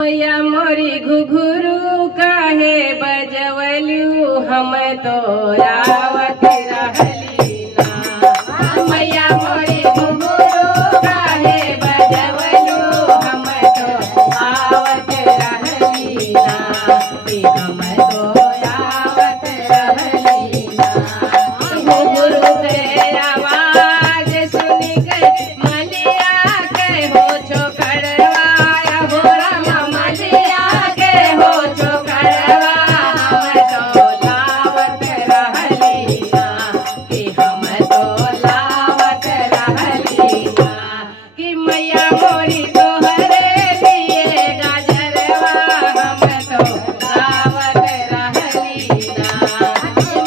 मैया मोरी घुघरू काहे बजवलू हम तो रावत रहली ना। मैया मोरी घुघरू काहे बजवलू हम तो आवत रहली ना। हम तो आवत रहली ना। घुघरू के आवाज सुन के मलिया के हो छोकरवा हो रामा मलिया के हो छोकरवा हम तो लावत रहली ना। कि हम तो लावत रहली ना। कि मैया मोरी तोहरे लिए गाजरवा हम तो लावत रहली ना।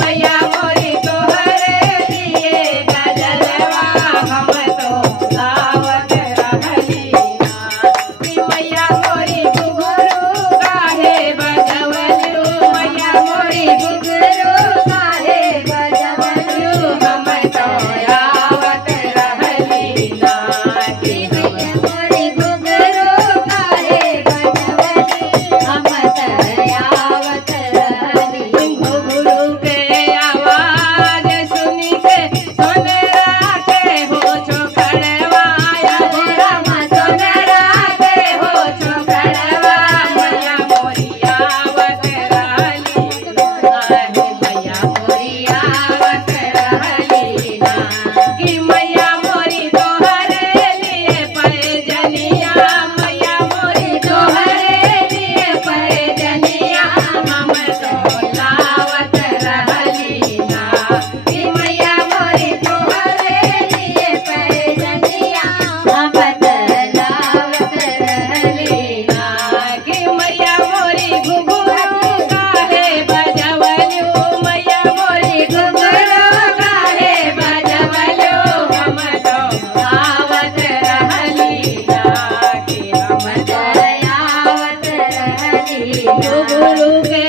मैया मोरी तोहरे लिए गाजरवा हम तो लावत रहली ना। कि मैया मोरी घुघरू काहे बजवलू मैया मोरी घुघरू काहे बजवलू हम तो आवत रहली ना। कि मैया मोरी घुघरू काहे बजवलू हम तो आवत रहली। घुघरू के आवाज सुन के सोनरा के हो छोकरवा हो रामा सोनरा के हो छोकरवा मैया मोरी आवत रहली ना। मैया मोरी आवत रहली ना। कि मैया मोरी तोहरे लिए पैजनिया मैया मोरी तोहरे लिए पैजनिया हम तो लावत रहली ना। कि मैया मोरी तोहरे लिए पैजनिया हम तो लावत रहली ना। कि मैया मोरी घुघरू काहे बजवलू मैया मोरी घुघरू काहे बजवलू हम तो आवत रहली ना। कि हम तो आवत रहली ना। घुघरू के